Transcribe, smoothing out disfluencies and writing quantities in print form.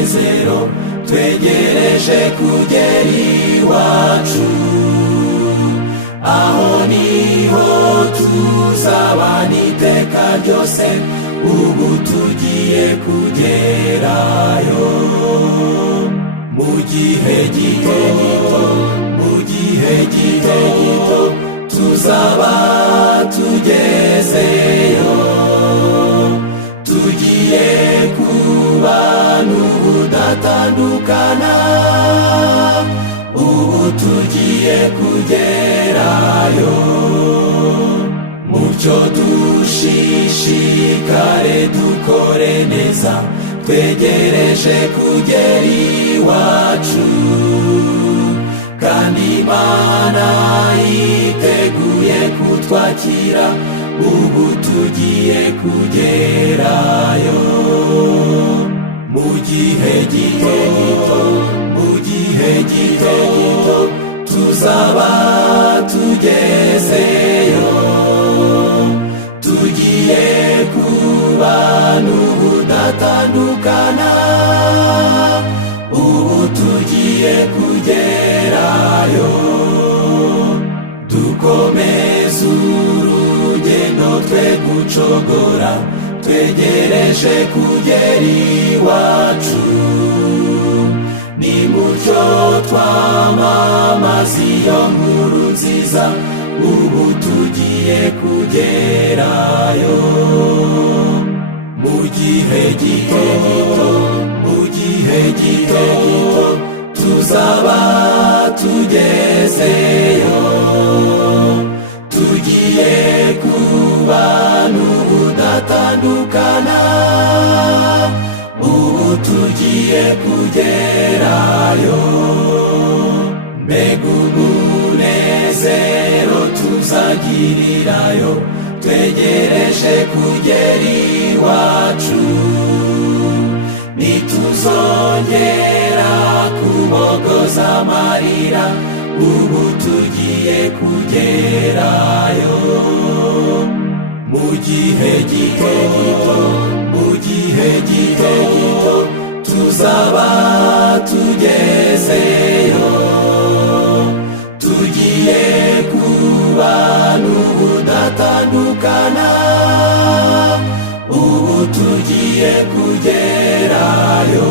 umunezero twegereje kugera iwacu, aho niho tuzabana iteka ryose, ubu tugiye kugerayo. Mu gihe gito tuzaba tugezeyo, tugiye kubana ubudatandukana, ubu tugiye kugerayo. Mucyo dushishikare dukore neza, twegereje kugera iwacu, kandi Imana yiteguye kutwakira, ubu tugiye kugerayo. Mu gihe gito tuzaba tugezeyo, tugiye kubana ubudatandukana, ubu tugiye kugerayo. Dukomeze urugendo twe gucogora, twegereje kugera iwacu. Nimucyo twamamaza iyo nkuru nziza, ubu tugiye kugerayo. Mu gihe gito tuzaba tugezeyo, tugiye kubana ubudatandukana, ubu tugiye kugerayo. Mbega umunezero tuzagirirayo, twegereje kugera iwacu, nituzongera kubogoza amarira, ubu tugiye kugerayo. Mu gihe gito tuzaba tugezeyo, tugiye kubana ubudatandukana, ubu tugiye kugerayo.